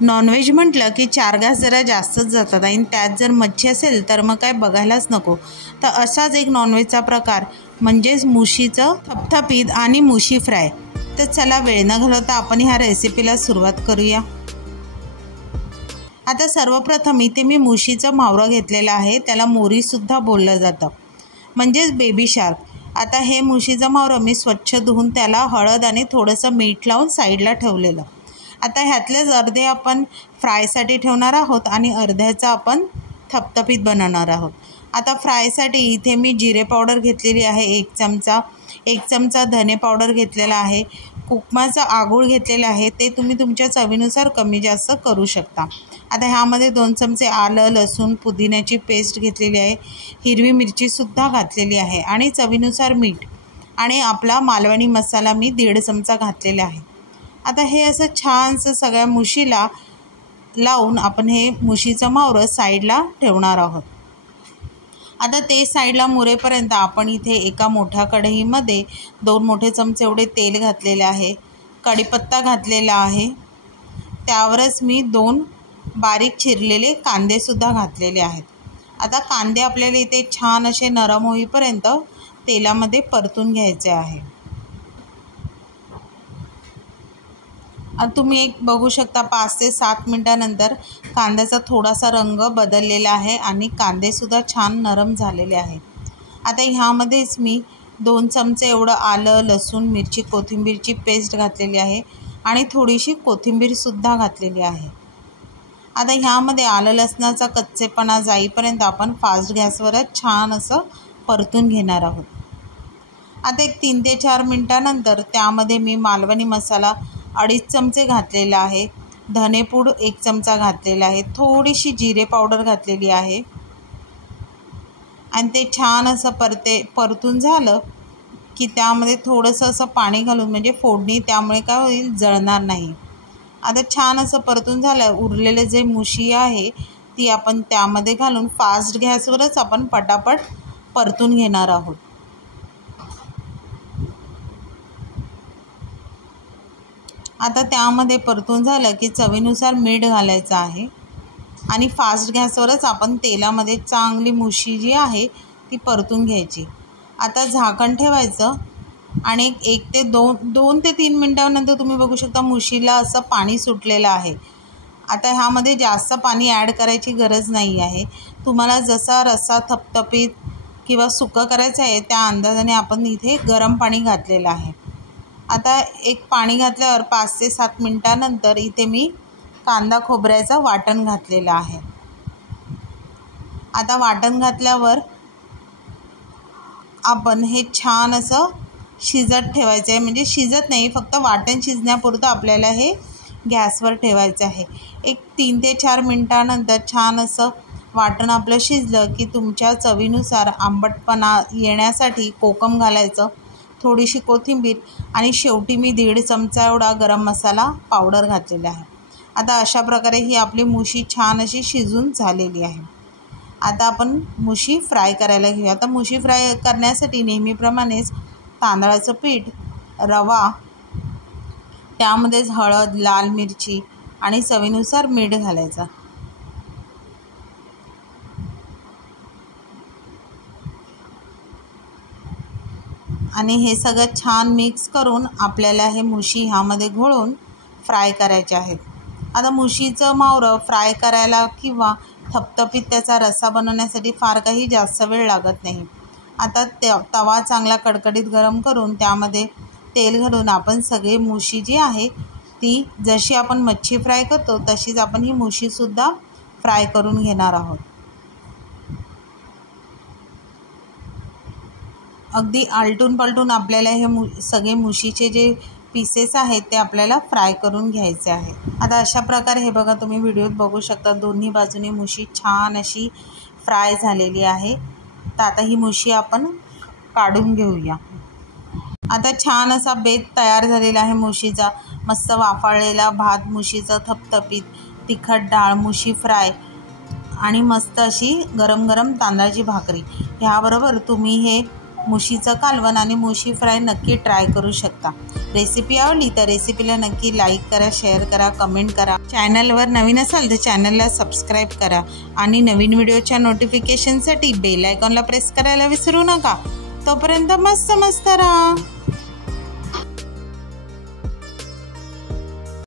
Non veg म्हटलं की 4 घास जरा जास्तच जातात आणि त्यात जर मच्छी असेल तर मग काय बघायलाच नको। तर असाच एक नॉनव्हेजचा प्रकार म्हणजेच मुशीचं थपथपीत आणि मुशी फ्राय। तर चला वेळ न घालवता आपण ह्या रेसिपीला सुरुवात करूया। आता सर्वप्रथम इथे मी मुशीचं मावरं घेतलेलं आहे, त्याला मोरीसुद्धा बोललं जातं म्हणजेच बेबी शार्क। आता हे मुशीचं मावरं मी स्वच्छ धुवून त्याला हळद आणि थोडंसं मीठ लावून साईडला ठेवलेलं। आता ह्यातलेच अर्धे आपण फ्रायसाठी ठेवणार आहोत आणि अर्ध्याचा आपण थपथपीत बनवणार आहोत। आता फ्रायसाठी इथे मी जिरे पावडर घेतलेली आहे 1 चमचा, 1 चमचा धने पावडर घेतलेला आहे, कुकमाचा आगूळ घेतलेला आहे, ते तुम्ही तुमच्या चवीनुसार कमी जास्त करू शकता। आता ह्यामध्ये 2 चमचे आलं लसूण पुदिन्याची पेस्ट घेतलेली आहे, हिरवी मिरचीसुद्धा घातलेली आहे आणि चवीनुसार मीठ आणि आपला मालवणी मसाला मी 1.5 चमचा घातलेला आहे। आता हे असं छानसं सगळ्या मुशीला लावून आपण हे मुशीचं मावरं साईडला ठेवणार आहोत। आता ते साईडला मुरेपर्यंत आपण इथे एका मोठ्या कढईमध्ये 2 मोठे चमचे एवढे तेल घातलेले आहे, कढीपत्ता घातलेला आहे, त्यावरच मी 2 बारीक चिरलेले कांदेसुद्धा घातलेले आहेत। आता कांदे आपल्याला इथे छान असे नरम होईपर्यंत तेलामध्ये परतून घ्यायचे आहे। आता तुम्ही एक बघू शकता 5 ते 7 मिनिटांनंतर कांद्याचा थोडासा रंग बदललेला आहे आणि कांदेसुद्धा छान नरम झालेले आहे। आता ह्यामध्येच मी 2 चमचे एवढं आलं लसूण मिरची कोथिंबीरची पेस्ट घातलेली आहे आणि थोडीशी कोथिंबीरसुद्धा घातलेली आहे। आता ह्यामध्ये आलं लसणाचा कच्चेपणा जाईपर्यंत आपण फास्ट गॅसवरच छान असं परतून घेणार आहोत। आता एक 3 ते 4 मिनिटांनंतर त्यामध्ये मी मालवणी मसाला 2.5 चमचे घातलेला आहे, धनेपूड 1 चमचा घातलेला आहे, थोडीशी जिरे पावडर घातलेली आहे आणि ते छान असं परतून झालं की त्यामध्ये थोडंसं असं पाणी घालून म्हणजे फोडणी, त्यामुळे काय होईल जळणार नाही। आता छान असं परतून झालं, उरलेले जे मुशी आहे ती आपण त्यामध्ये घालून फास्ट गॅसवरच आपण पटापट परतून घेणार आहोत। आता त्यामध्ये परतून झालं की चवीनुसार मीठ घालायचं आहे आणि फास्ट गॅसवरच आपण तेलामध्ये चांगली मुशी जी आहे ती परतून घ्यायची। आता झाकण ठेवायचं आणि 1 ते 2 ते 3 मिनिटांनंतर तुम्ही बघू शकता मुशीला असं पाणी सुटलेलं आहे। आता ह्यामध्ये जास्त पाणी ॲड करायची गरज नाही आहे, तुम्हाला जसा रस्सा थपथपीत किंवा सुकं करायचं आहे त्या अंदाजाने आपण इथे गरम पाणी घातलेलं आहे। आता एक पाणी घातल्यावर 5 ते 7 मिनिटांनंतर इथे मी कांदा खोबऱ्याचं वाटण घातलेलं आहे। आता वाटण घातल्यावर आपण हे छान असं शिजत ठेवायचं आहे, म्हणजे शिजत नाही फक्त वाटण शिजण्यापुरतं आपल्याला हे गॅसवर ठेवायचं आहे। एक 3 ते 4 मिनिटांनंतर छान असं वाटण आपलं शिजलं की तुमच्या चवीनुसार आंबटपणा येण्यासाठी कोकम घालायचं, थोडीशी कोथिंबीर आणि शेवटी मी 1.5 चमचा एवढा गरम मसाला पावडर घातलेला आहे। आता अशा प्रकारे ही आपली मुशी छान अशी शिजून झालेली आहे। आता आपण मुशी फ्राय करायला घेऊया। आता मुशी फ्राय करण्यासाठी नेहमीप्रमाणेच तांदळाचं पीठ, रवा, त्यामध्येच हळद लाल मिरची आणि चवीनुसार मीठ घालायचं आणि हे सगळं छान मिक्स करून आपल्याला हे मुशी ह्यामध्ये घोळून फ्राय करायचे आहेत। आता मुशीचं मावरं फ्राय करायला किंवा थपथपीत त्याचा रस्सा बनवण्यासाठी फार काही जास्त वेळ लागत नाही। आता तवा चांगला कडकडीत गरम करून त्यामध्ये तेल घालून आपण सगळी मुशी जी आहे ती जशी आपण मच्छी फ्राय करतो तशीच आपण ही मुशीसुद्धा फ्राय करून घेणार आहोत। अगदी आलटून पलटून आपल्याला हे सगळे मुशीचे जे पीसेस आहेत ते आपल्याला फ्राय करून घ्यायचे आहे। आता अशा प्रकारे हे बघा तुम्ही व्हिडिओत बघू शकता दोन्ही बाजूनी मुशी छान अशी फ्राय झालेली आहे। तर आता ही मुशी आपण काढून घेऊया। आता छान असा बेत तयार झालेला आहे मुशीचा, मस्त वाफाळलेला भात, मुशीचं थपथपीत, तिखट डाळ, मुशी फ्राय आणि मस्त अशी गरम गरम तांदळाची भाकरी। ह्याबरोबर तुम्ही हे मुशीचं कालवण आणि मुशी फ्राय नक्की ट्राय करू शकता। रेसिपी आवडली तर रेसिपीला नक्की लाईक करा, शेअर करा, कमेंट करा। चॅनलवर नवीन असाल तर चॅनलला सबस्क्राईब करा आणि नवीन व्हिडिओच्या नोटिफिकेशनसाठी बेल आयकॉनला प्रेस करायला विसरू नका। तोपर्यंत मस्त मस्त राहा।